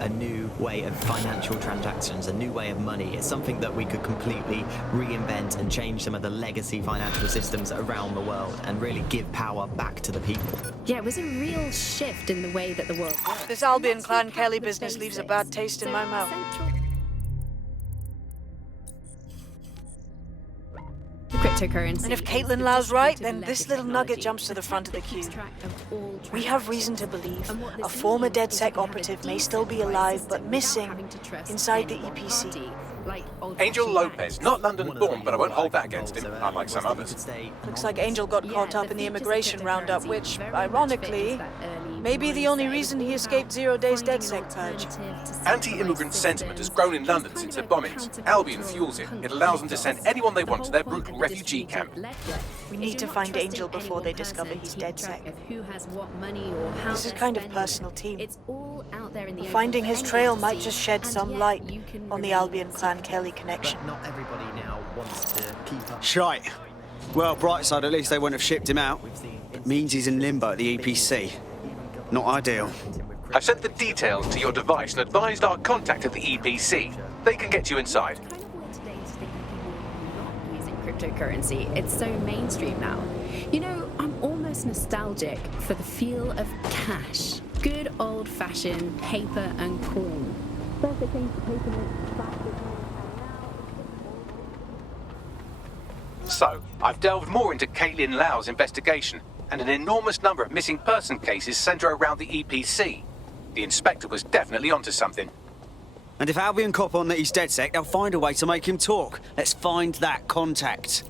a new way of financial transactions, a new way of money. It's something that we could completely reinvent and change some of the legacy financial systems around the world and really give power back to the people. Yeah, it was a real shift in the way that the world works. This Albion Clan Kelly business leaves a bad taste in my mouth. Cryptocurrency. And if Caitlin Lau's right, then this little nugget jumps to the front of the queue. We have reason to believe a former DedSec operative may still be alive but missing inside the EPC. Angel Lopez, not London-born, but I won't hold that against him, unlike some others. Looks like Angel got caught up in the immigration roundup, which, ironically, may be the only reason he escaped 0 days DedSec purge. Anti-immigrant sentiment has grown in London since the bombings. Albion fuels it. It allows them to send anyone they want to their brutal refugee camp. We need to find Angel before they discover he's DedSec. This is kind of personal team. Finding his trail might just shed some light on the Albion Clan Kelly connection. But not everybody now wants to keep up. Shite. Well, bright side, at least they wouldn't have shipped him out. It means he's in limbo at the EPC. Not ideal. I've sent the details to your device and advised our contact at the EPC. They can get you inside. Using cryptocurrency, it's so mainstream now. You know, I'm almost nostalgic for the feel of cash. Good old-fashioned paper and coin. First it came to paper notes, back to So, I've delved more into Caitlin Lau's investigation, and an enormous number of missing person cases centre around the EPC. The inspector was definitely onto something. And if Albion cop on that he's DedSec, they'll find a way to make him talk. Let's find that contact.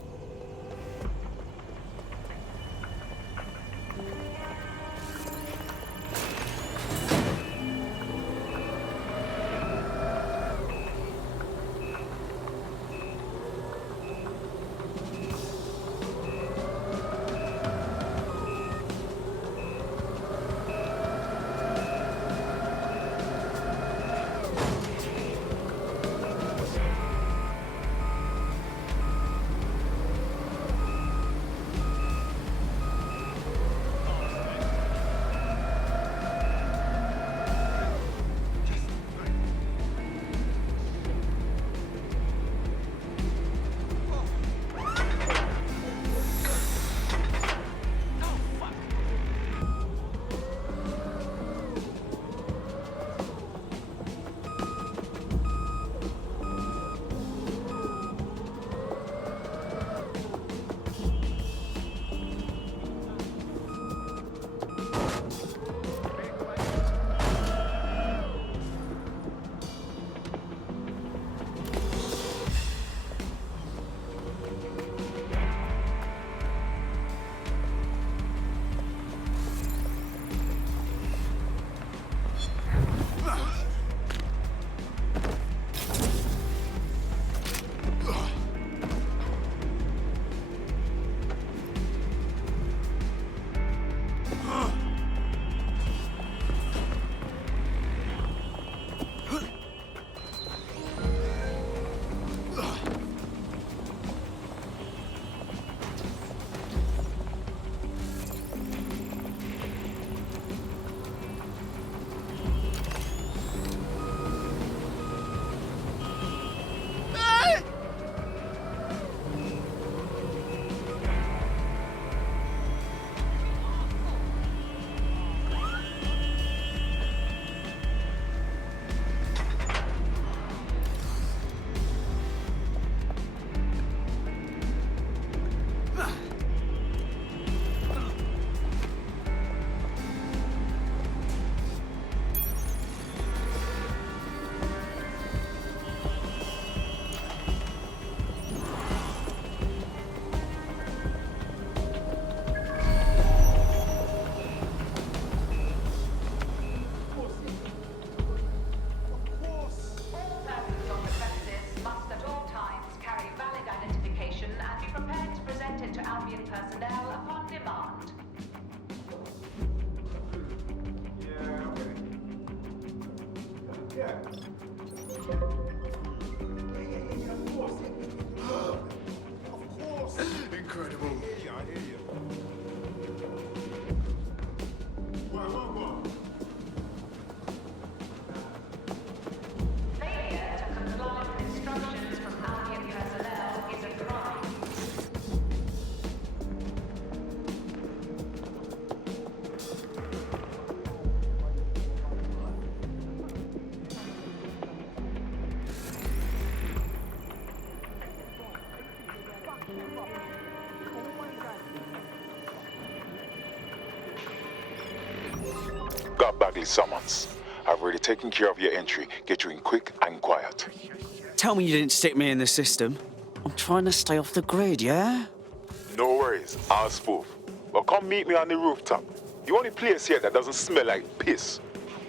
Incredible. Yeah, I hear you. What? ugly summons. I've already taken care of your entry. Get you in quick and quiet. Tell me you didn't stick me in the system. I'm trying to stay off the grid, yeah? No worries, I'll spoof. But come meet me on the rooftop. The only place here that doesn't smell like piss.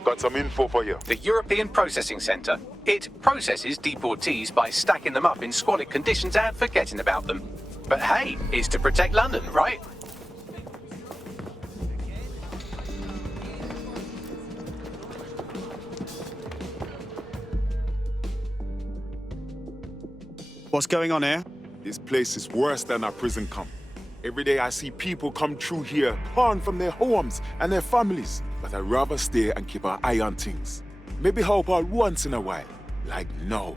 Got some info for you. The European Processing Centre. It processes deportees by stacking them up in squalid conditions and forgetting about them. But hey, it's to protect London, right? What's going on here? This place is worse than a prison camp. Every day I see people come through here, torn from their homes and their families. But I'd rather stay and keep an eye on things. Maybe help out once in a while. Like now.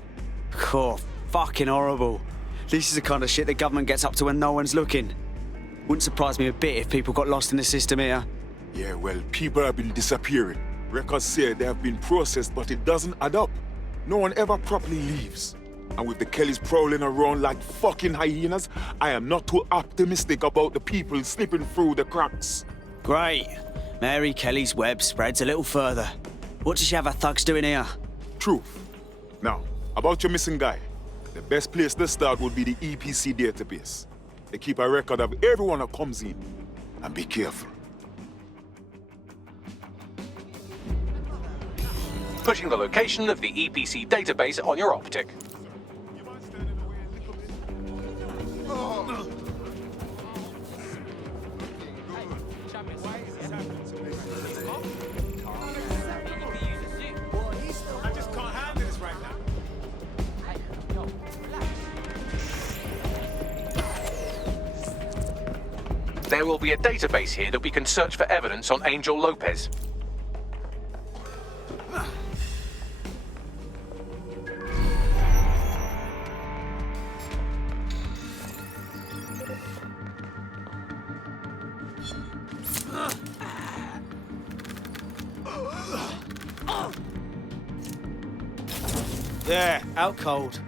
Cool. Fucking horrible. This is the kind of shit the government gets up to when no one's looking. Wouldn't surprise me a bit if people got lost in the system here. Yeah, well, people have been disappearing. Records say they have been processed, but it doesn't add up. No one ever properly leaves. And with the Kellys prowling around like fucking hyenas, I am not too optimistic about the people slipping through the cracks. Great. Mary Kelly's web spreads a little further. What does she have her thugs doing here? Truth. Now, about your missing guy. The best place to start would be the EPC database. They keep a record of everyone that comes in. And be careful. Pushing the location of the EPC database on your optic. There will be a database here that we can search for evidence on Angel Lopez. There, out cold.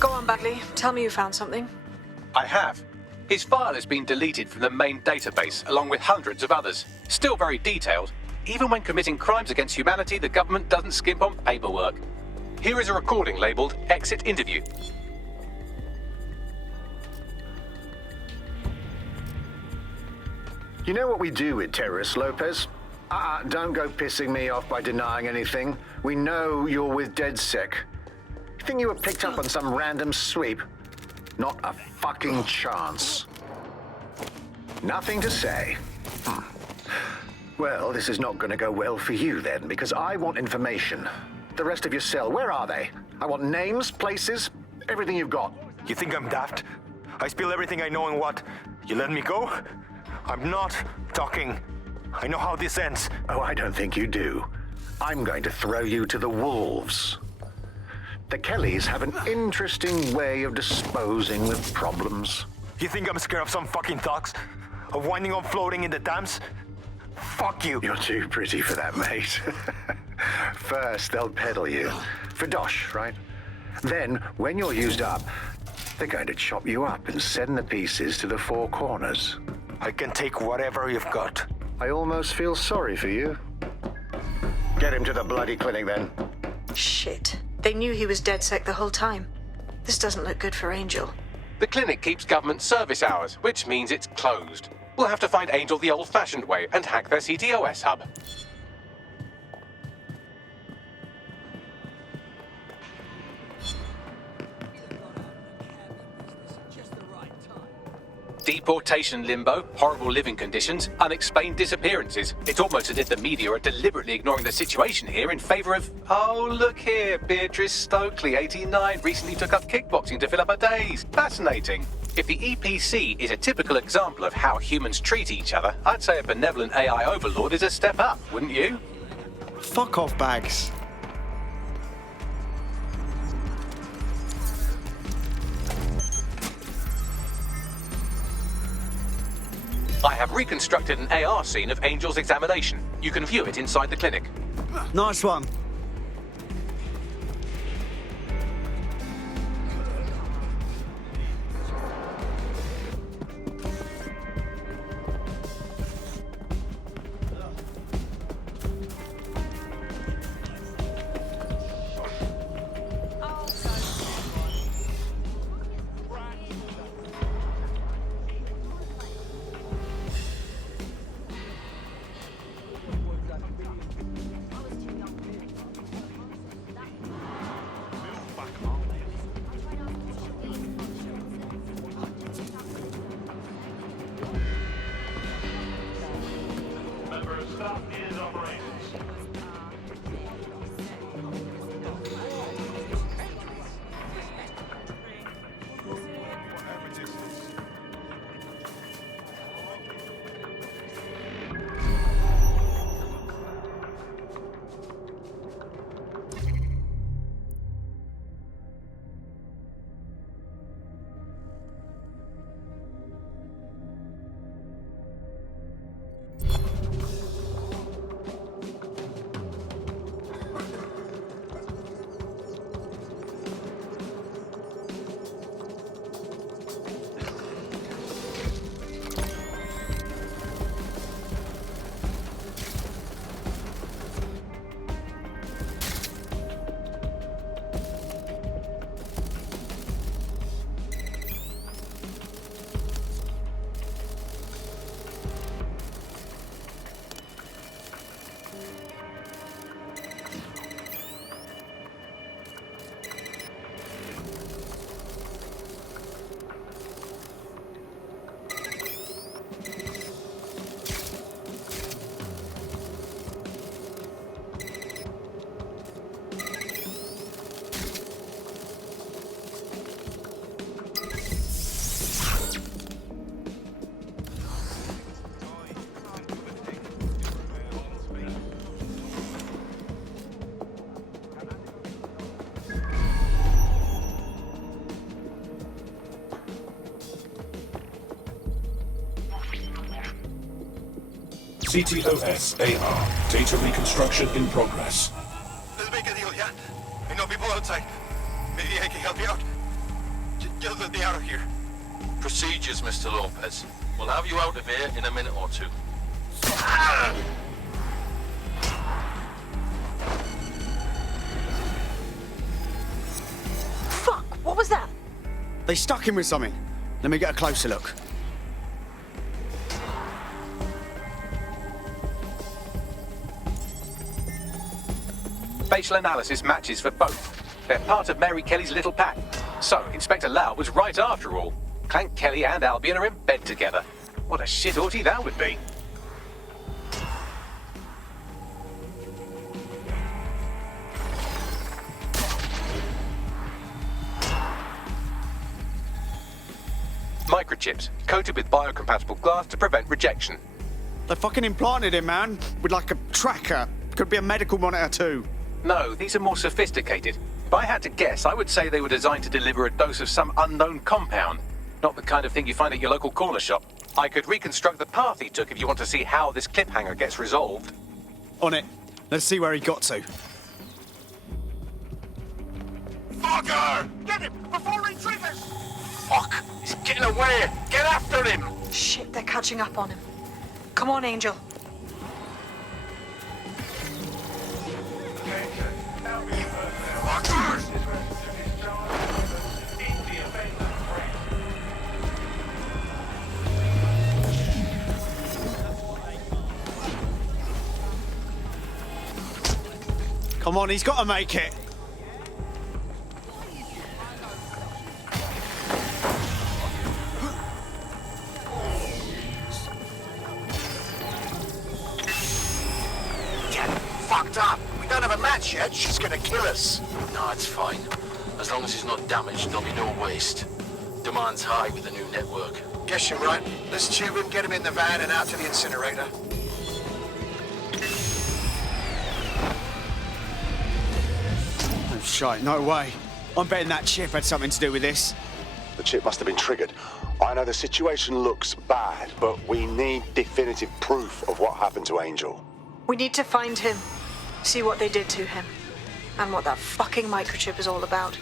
Go on, Bagley. Tell me you found something. I have. His file has been deleted from the main database, along with hundreds of others. Still very detailed. Even when committing crimes against humanity, the government doesn't skimp on paperwork. Here is a recording labelled Exit Interview. You know what we do with terrorists, Lopez? Don't go pissing me off by denying anything. We know you're with DedSec. You think you were picked up on some random sweep? Not a fucking chance. Nothing to say. Well, this is not going to go well for you then, because I want information. The rest of your cell, where are they? I want names, places, everything you've got. You think I'm daft? I spill everything I know and what? You let me go? I'm not talking. I know how this ends. Oh, I don't think you do. I'm going to throw you to the wolves. The Kellys have an interesting way of disposing with problems. You think I'm scared of some fucking thugs? Of winding up floating in the Thames? Fuck you. You're too pretty for that, mate. First, they'll peddle you. For dosh, right? Then, when you're used up, they're going to chop you up and send the pieces to the four corners. I can take whatever you've got. I almost feel sorry for you. Get him to the bloody clinic, then. Shit. They knew he was DedSec the whole time. This doesn't look good for Angel. The clinic keeps government service hours, which means it's closed. We'll have to find Angel the old-fashioned way and hack their CTOS hub. Deportation limbo, horrible living conditions, unexplained disappearances. It's almost as if the media are deliberately ignoring the situation here in favour of... Oh, look here, Beatrice Stokely, 89, recently took up kickboxing to fill up her days. Fascinating. If the EPC is a typical example of how humans treat each other, I'd say a benevolent AI overlord is a step up, wouldn't you? Fuck off, Bags. I have reconstructed an AR scene of Angel's examination. You can view it inside the clinic. Nice one. CTOS AR. Data reconstruction in progress. Let's make a deal, yeah? I know people outside. Maybe I can help you out. Get the out of here. Procedures, Mr. Lopez. We'll have you out of here in a minute or two. Fuck, what was that? They stuck him with something. Let me get a closer look. Facial analysis matches for both. They're part of Mary Kelly's little pack. So, Inspector Lau was right after all. Clank Kelly and Albion are in bed together. What a shit orgy that would be. Microchips, coated with biocompatible glass to prevent rejection. They fucking implanted him, man. With like a tracker. Could be a medical monitor too. No, these are more sophisticated. If I had to guess, I would say they were designed to deliver a dose of some unknown compound. Not the kind of thing you find at your local corner shop. I could reconstruct the path he took if you want to see how this cliffhanger gets resolved. On it. Let's see where he got to. Fucker! Get him before he triggers! Fuck! He's getting away! Get after him! Shit, they're catching up on him. Come on, Angel. Come on, he's got to make it. Get fucked up. We don't have a match yet. She's gonna kill us. No, it's fine. As long as he's not damaged, there'll be no waste. Demand's high with the new network. Guess you're right. Let's tube him, get him in the van and out to the incinerator. Oh, shite, no way. I'm betting that chip had something to do with this. The chip must have been triggered. I know the situation looks bad, but we need definitive proof of what happened to Angel. We need to find him, see what they did to him, and what that fucking microchip is all about.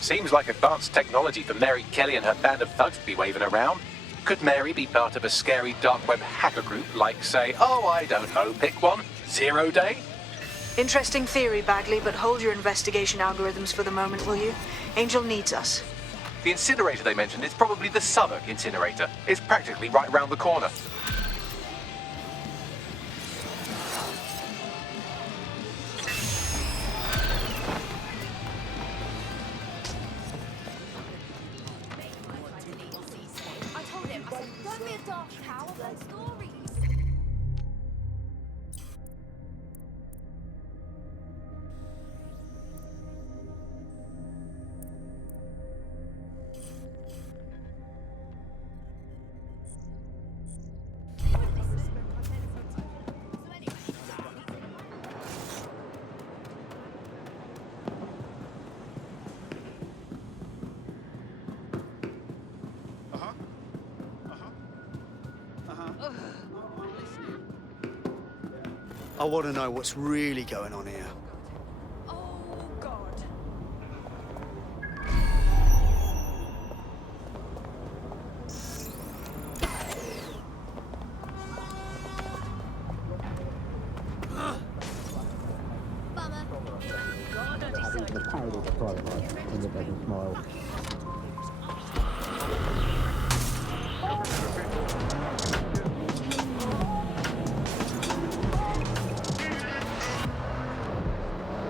Seems like advanced technology for Mary Kelly and her band of thugs to be waving around. Could Mary be part of a scary dark web hacker group like, say, oh, I don't know, pick one, 0 Day? Interesting theory, Bagley, but hold your investigation algorithms for the moment, will you? Angel needs us. The incinerator they mentioned is probably the Southwark incinerator. It's practically right round the corner. I told him, I said, don't be a dark cow, I've heard stories. I want to know what's really going on here. Oh, God.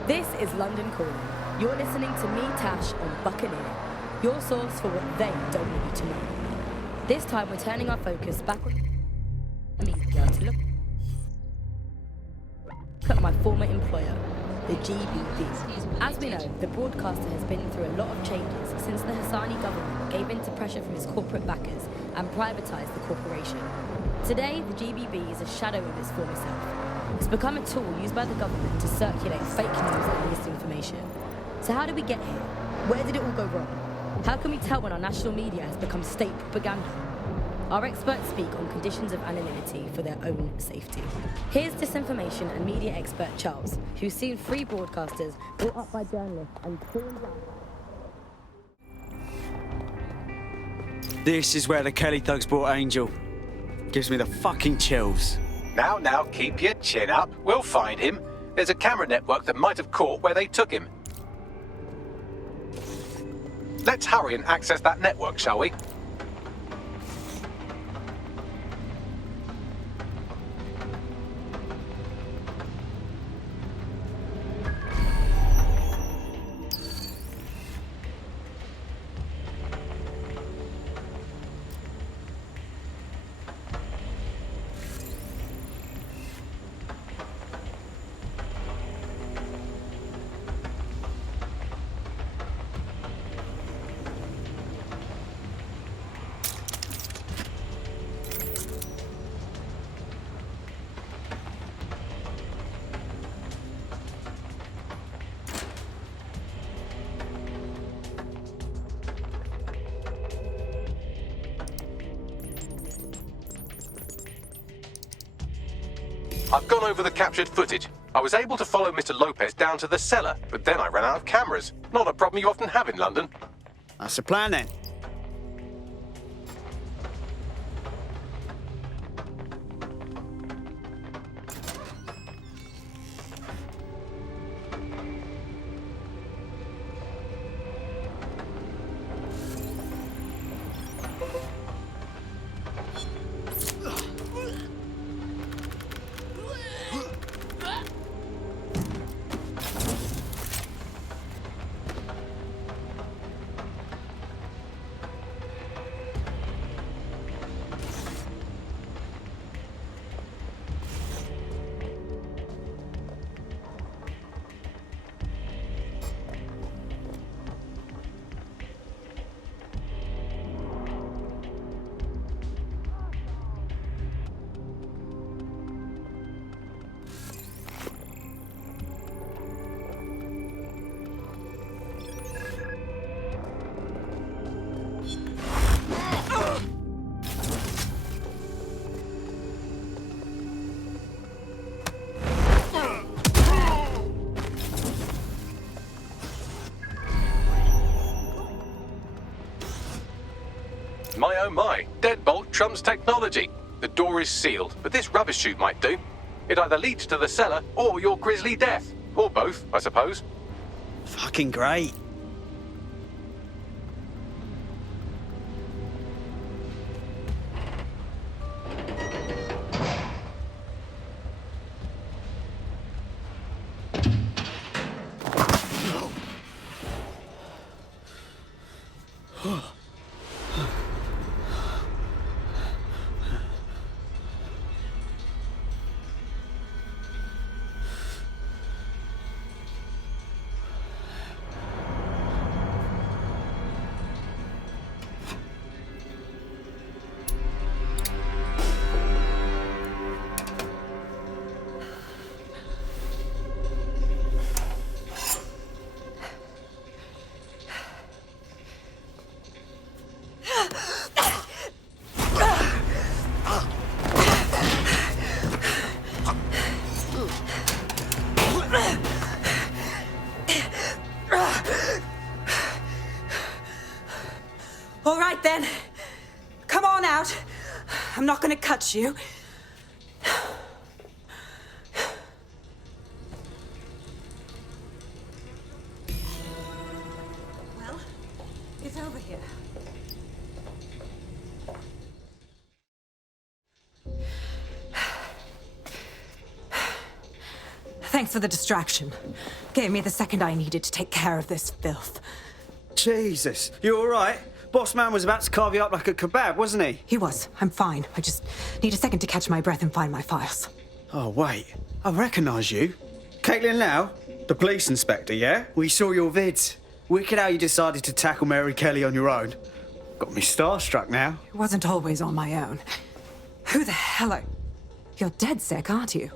This is London Calling. You're listening to me, Tash, on Buccaneer, your source for what they don't want you to know. This time we're turning our focus back on media to look at my former employer, the GBB. As we know, the broadcaster has been through a lot of changes since the Hassani government gave in to pressure from its corporate backers and privatised the corporation. Today, the GBB is a shadow of its former self. It's become a tool used by the government to circulate fake news and misinformation. So how did we get here? Where did it all go wrong? How can we tell when our national media has become state propaganda? Our experts speak on conditions of anonymity for their own safety. Here's disinformation and media expert Charles, who's seen free broadcasters brought up by journalists and torn down. This is where the Kelly thugs brought Angel. Gives me the fucking chills. Now, keep your chin up. We'll find him. There's a camera network that might have caught where they took him. Let's hurry and access that network, shall we? I've gone over the captured footage. I was able to follow Mr. Lopez down to the cellar, but then I ran out of cameras. Not a problem you often have in London. That's the plan then. My oh my, deadbolt trumps technology. The door is sealed, but this rubbish chute might do. It either leads to the cellar or your grisly death. Or both, I suppose. Fucking great. All right, then. Come on out. I'm not gonna cut you. Well, it's over here. Thanks for the distraction. Gave me the second I needed to take care of this filth. Jesus, you all right? Boss man was about to carve you up like a kebab, wasn't he? He was. I'm fine. I just need a second to catch my breath and find my files. Oh, wait. I recognise you. Caitlin Lau? The police inspector, yeah? We saw your vids. Wicked how you decided to tackle Mary Kelly on your own. Got me starstruck now. It wasn't always on my own. Who the hell are... You're dead sick, aren't you?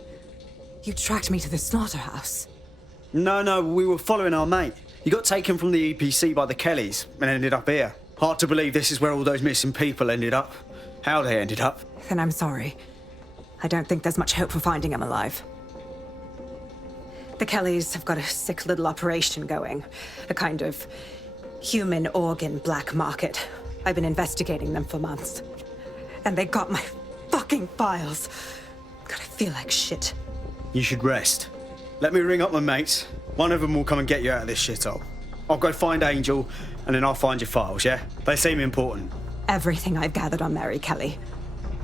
You tracked me to the slaughterhouse. No, we were following our mate. He got taken from the EPC by the Kellys and ended up here. Hard to believe this is where all those missing people ended up. How they ended up. Then I'm sorry. I don't think there's much hope for finding him alive. The Kellys have got a sick little operation going. A kind of human organ black market. I've been investigating them for months. And they got my fucking files. God, I feel like shit. You should rest. Let me ring up my mates. One of them will come and get you out of this shithole. I'll go find Angel, and then I'll find your files, yeah? They seem important. Everything I've gathered on Mary Kelly.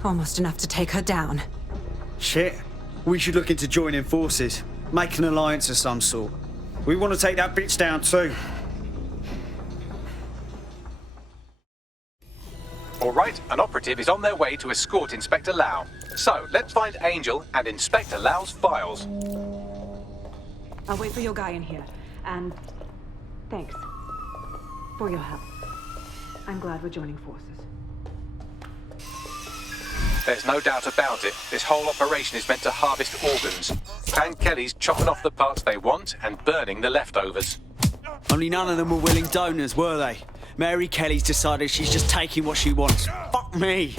Almost enough to take her down. Shit. We should look into joining forces. Make an alliance of some sort. We want to take that bitch down too. All right, an operative is on their way to escort Inspector Lau. So, let's find Angel and Inspector Lau's files. I'll wait for your guy in here. And thanks for your help. I'm glad we're joining forces. There's no doubt about it. This whole operation is meant to harvest organs. Clan Kelly's chopping off the parts they want and burning the leftovers. Only none of them were willing donors, were they? Mary Kelly's decided she's just taking what she wants. Fuck me!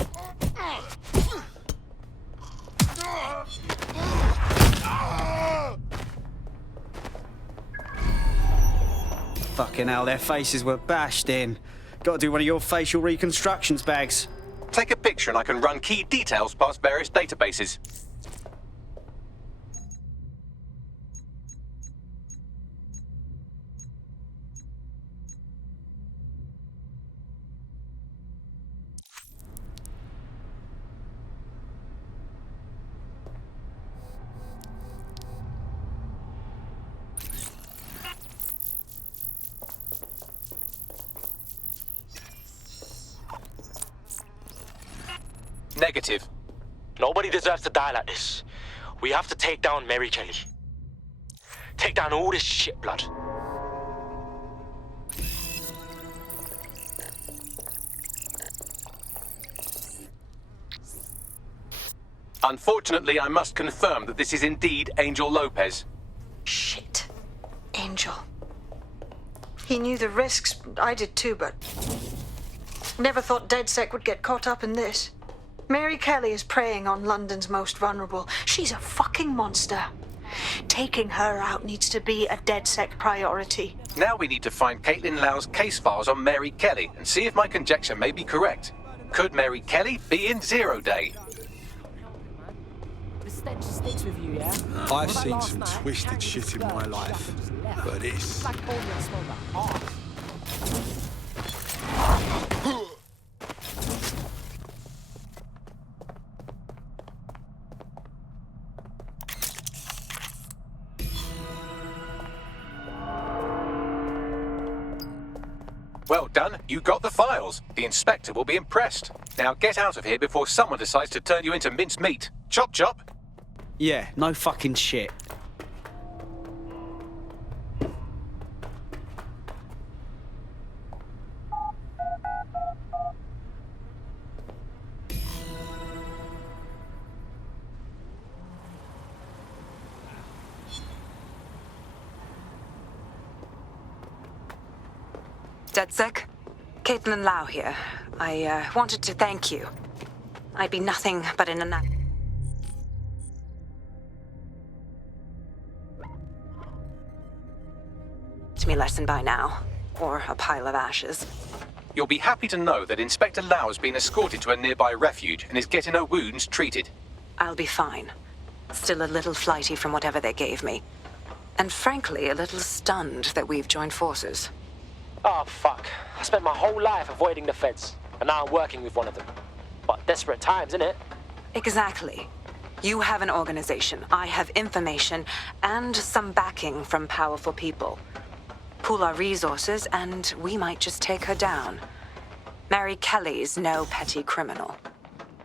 Fucking hell, their faces were bashed in. Gotta do one of your facial reconstructions, Bags. Take a picture and I can run key details past various databases. Negative. Nobody deserves to die like this. We have to take down Mary Kelly. Take down all this shit blood. Unfortunately, I must confirm that this is indeed Angel Lopez. Shit. Angel. He knew the risks. I did too, but never thought DedSec would get caught up in this. Mary Kelly is preying on London's most vulnerable. She's a fucking monster. Taking her out needs to be a DedSec priority. Now we need to find Caitlin Lau's case files on Mary Kelly and see if my conjecture may be correct. Could Mary Kelly be in Zero Day? The stench sticks with you, yeah? I've seen some twisted shit in my life, but this... Well done, you got the files. The inspector will be impressed. Now get out of here before someone decides to turn you into minced meat. Chop chop! Yeah, no fucking shit. DedSec? Caitlin Lau here. I wanted to thank you. I'd be nothing but an to me lesson by now, or a pile of ashes. You'll be happy to know that Inspector Lau has been escorted to a nearby refuge and is getting her wounds treated. I'll be fine. Still a little flighty from whatever they gave me. And frankly, a little stunned that we've joined forces. Oh, fuck. I spent my whole life avoiding the feds, and now I'm working with one of them. But desperate times, innit? Exactly. You have an organization, I have information, and some backing from powerful people. Pool our resources, and we might just take her down. Mary Kelly's no petty criminal.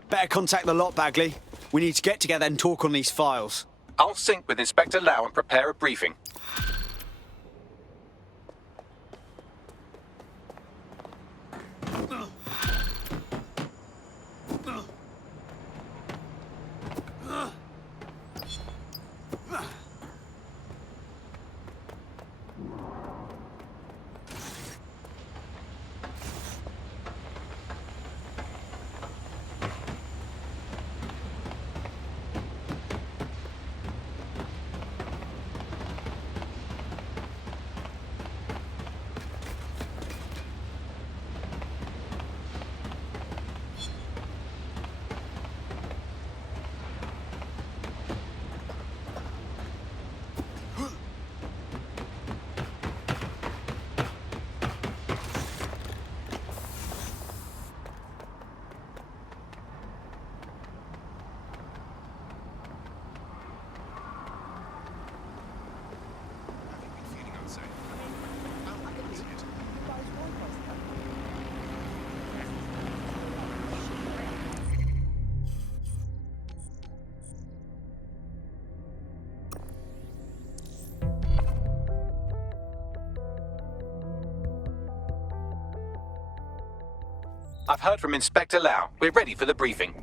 Better contact the lot, Bagley. We need to get together and talk on these files. I'll sync with Inspector Lau and prepare a briefing. I've heard from Inspector Lau. We're ready for the briefing.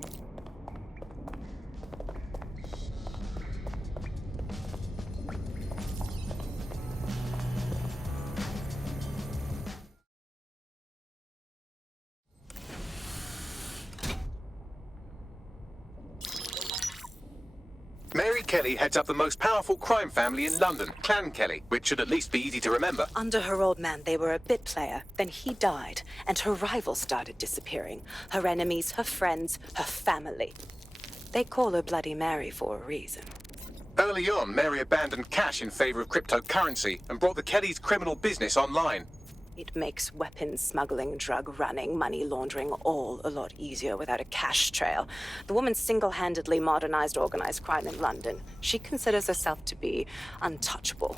Mary Kelly heads up the most powerful crime family in London, Clan Kelly, which should at least be easy to remember. Under her old man, they were a bit player. Then he died, and her rivals started disappearing. Her enemies, her friends, her family. They call her Bloody Mary for a reason. Early on, Mary abandoned cash in favor of cryptocurrency and brought the Kellys' criminal business online. It makes weapons smuggling, drug running, money laundering all a lot easier without a cash trail. The woman single-handedly modernized organized crime in London. She considers herself to be untouchable.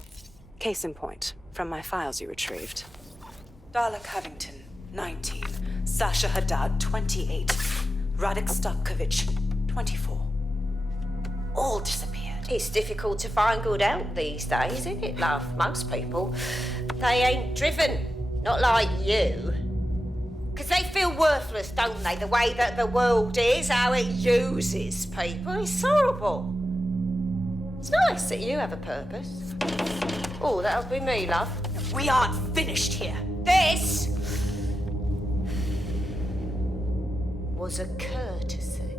Case in point, from my files you retrieved. Darla Covington, 19. Sasha Haddad, 28. Radek Starkovich, 24. All disappeared. It's difficult to find good help these days, isn't it, love? Most people, they ain't driven. Not like you. Because they feel worthless, don't they? The way that the world is, how it uses people. It's horrible. It's nice that you have a purpose. Oh, that'll be me, love. We aren't finished here. This was a courtesy.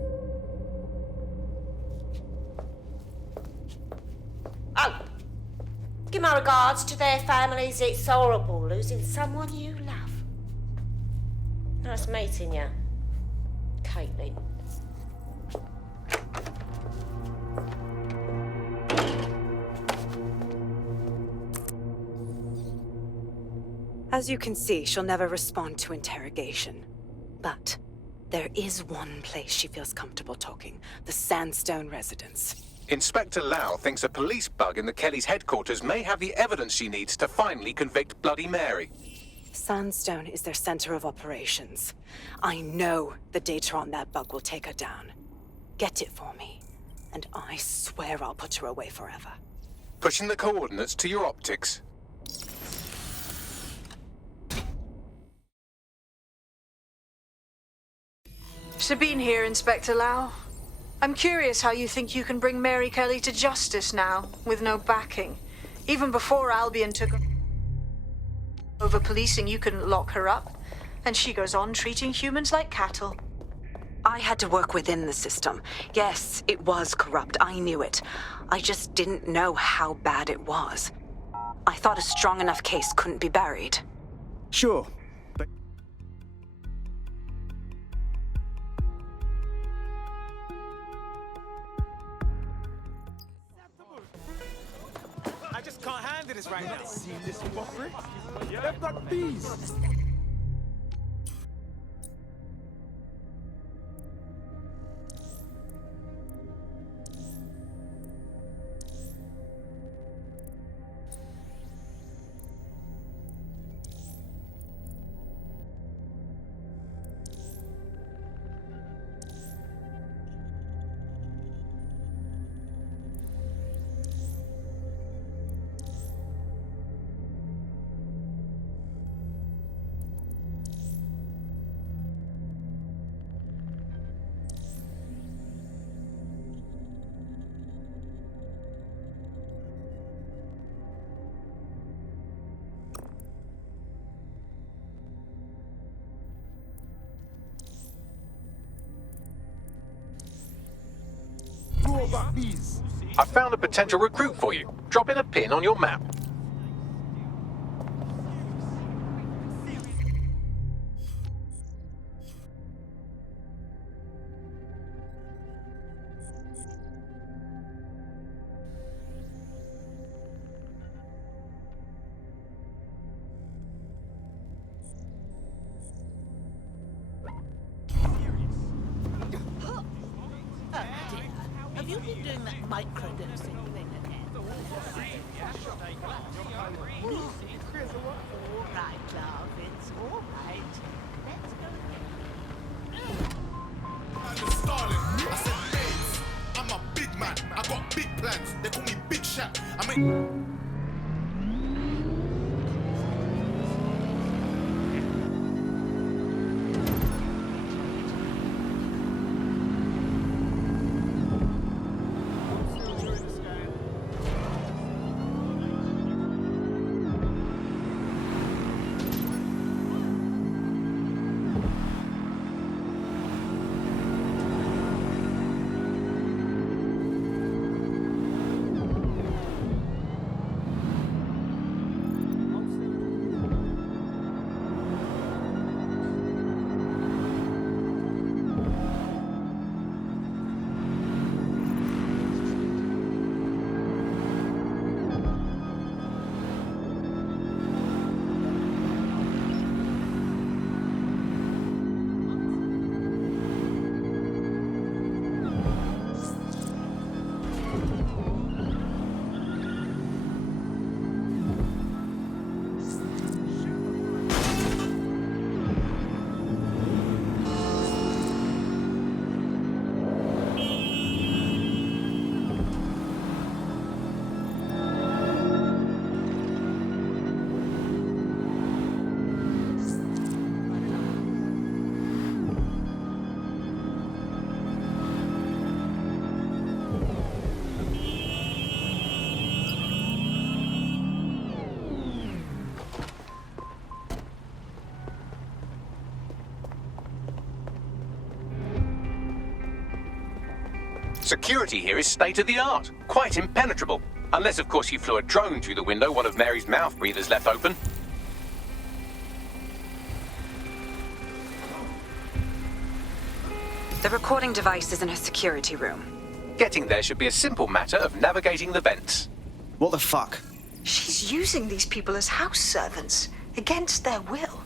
Oh, give my regards to their families. It's horrible losing someone you love. Nice meeting you, Caitlin. As you can see, she'll never respond to interrogation. But there is one place she feels comfortable talking, the Sandstone residence. Inspector Lau thinks a police bug in the Kellys' headquarters may have the evidence she needs to finally convict Bloody Mary. Sandstone is their center of operations. I know the data on that bug will take her down. Get it for me, and I swear I'll put her away forever. Pushing the coordinates to your optics. Sabine here, Inspector Lau. I'm curious how you think you can bring Mary Kelly to justice now, with no backing. Even before Albion took over policing, you couldn't lock her up. And she goes on treating humans like cattle. I had to work within the system. Yes, it was corrupt. I knew it. I just didn't know how bad it was. I thought a strong enough case couldn't be buried. Sure, but... I just can't handle this right now. Seen this mockery? They've got bees. I found a potential recruit for you. Drop in a pin on your map. Have you been doing that microdosing thing again? All right, love, it's all right. Let's go. Starling, I said babes. I'm a big man. I got big plans. They call me Big Shaq. I mean. Security here is state-of-the-art, quite impenetrable. Unless, of course, you flew a drone through the window one of Mary's mouth breathers left open. The recording device is in her security room. Getting there should be a simple matter of navigating the vents. What the fuck? She's using these people as house servants, against their will.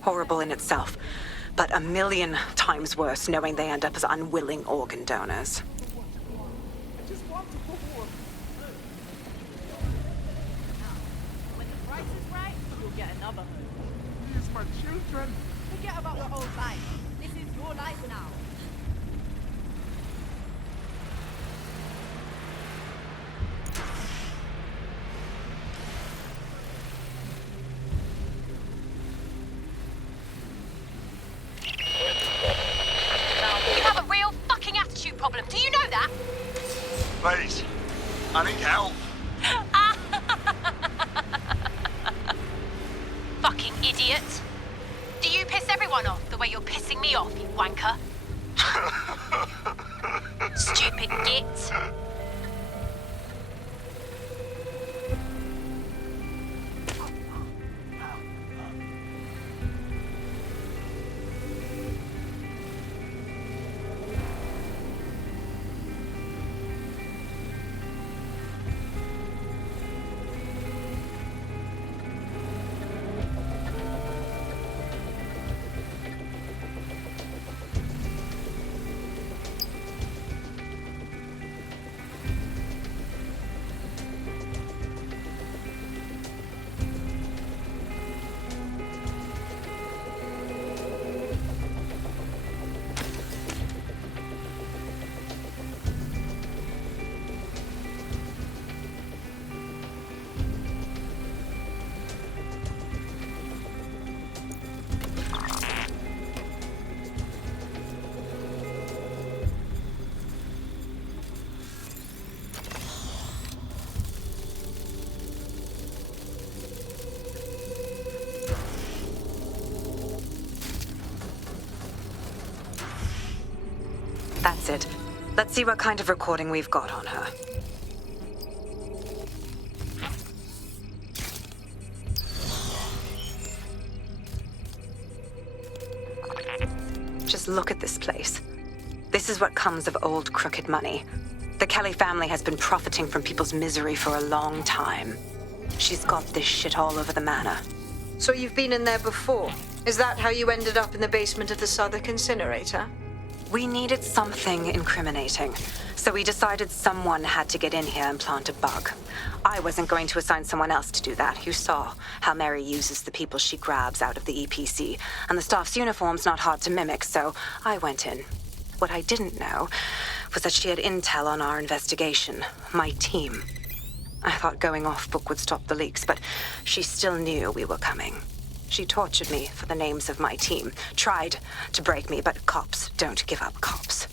Horrible in itself, but a million times worse knowing they end up as unwilling organ donors. When the price is right, you'll get another home. These my children. Forget about your old life. This is your life now. You have a real fucking attitude problem. Do you know that? Please, I need help. Fucking idiot. Do you piss everyone off the way you're pissing me off, you wanker? Stupid git. That's it. Let's see what kind of recording we've got on her. Just look at this place. This is what comes of old crooked money. The Kelly family has been profiting from people's misery for a long time. She's got this shit all over the manor. So you've been in there before? Is that how you ended up in the basement of the Southwark incinerator? We needed something incriminating, so we decided someone had to get in here and plant a bug. I wasn't going to assign someone else to do that. You saw how Mary uses the people she grabs out of the EPC, and the staff's uniform's not hard to mimic, so I went in. What I didn't know was that she had intel on our investigation, my team. I thought going off book would stop the leaks, but she still knew we were coming. She tortured me for the names of my team, tried to break me, but cops don't give up cops.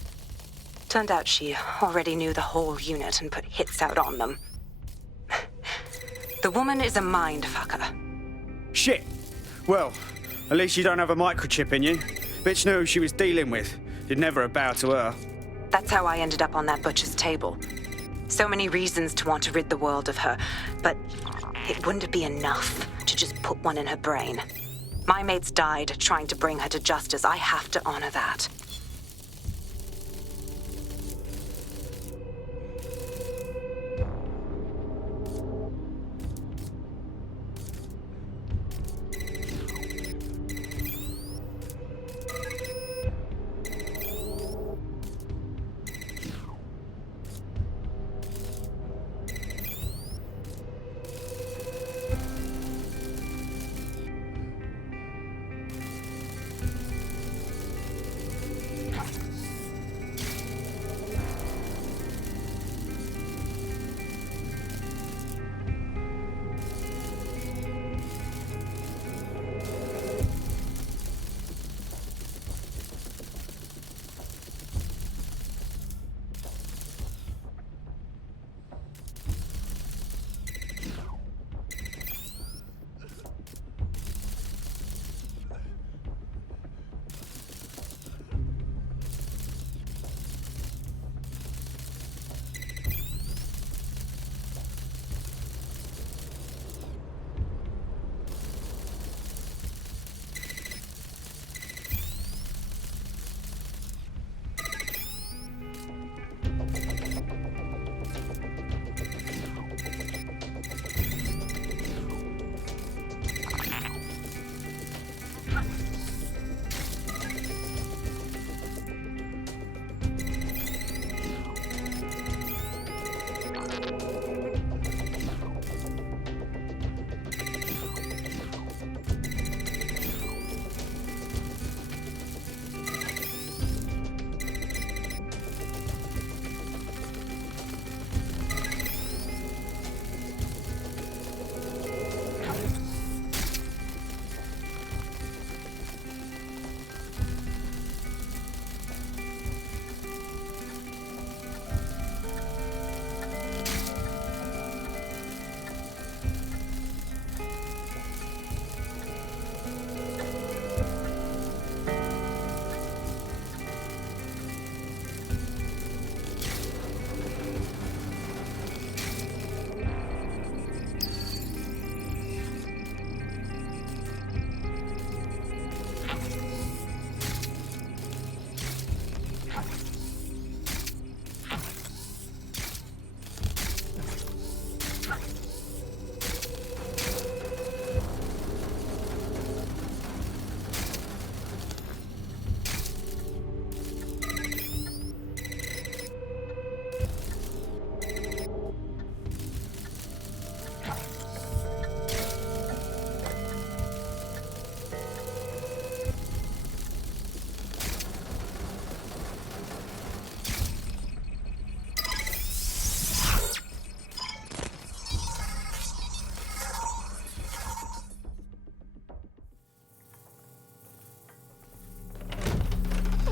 Turned out she already knew the whole unit and put hits out on them. The woman is a mind fucker. Shit. Well, at least you don't have a microchip in you. Bitch knew who she was dealing with. You'd never bow to her. That's how I ended up on that butcher's table. So many reasons to want to rid the world of her, but it wouldn't be enough to just put one in her brain. My mates died trying to bring her to justice. I have to honor that.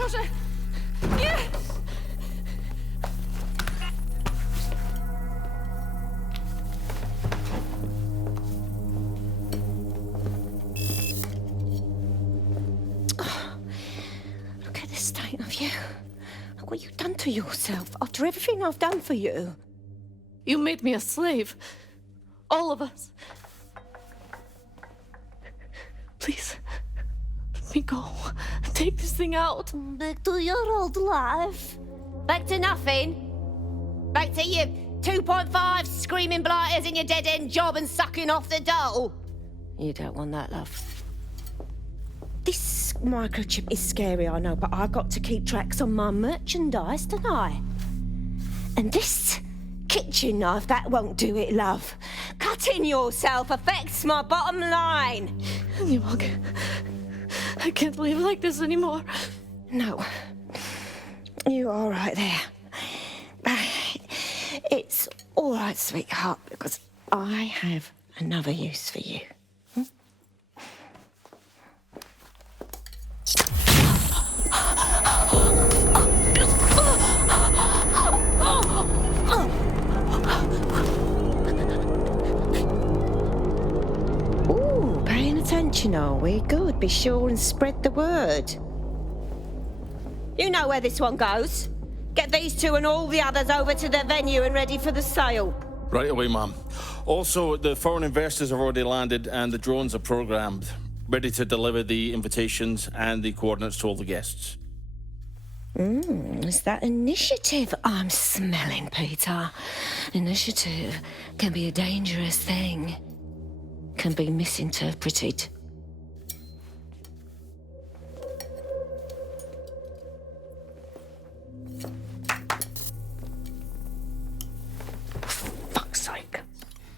Proszę! Nie! Look at the state of you. Look what you've done to yourself after everything I've done for you. You made me a slave. All of us. Please, let me go. Take this thing out. Back to your old life. Back to nothing. Back to you 2.5 screaming blighters in your dead-end job and sucking off the dole. You don't want that, love. This microchip is scary, I know, but I've got to keep tracks on my merchandise, don't I? And this kitchen knife, that won't do it, love. Cutting yourself affects my bottom line. You won't. I can't live like this anymore. No. You're all right there. It's all right, sweetheart, because I have another use for you. Ooh, paying attention, are we? Good. Be sure and spread the word. You know where this one goes. Get these two and all the others over to the venue and ready for the sale. Right away, Ma'am. Also, the foreign investors have already landed and the drones are programmed, ready to deliver the invitations and the coordinates to all the guests. Is that initiative I'm smelling, Peter? Initiative can be a dangerous thing. Can be misinterpreted.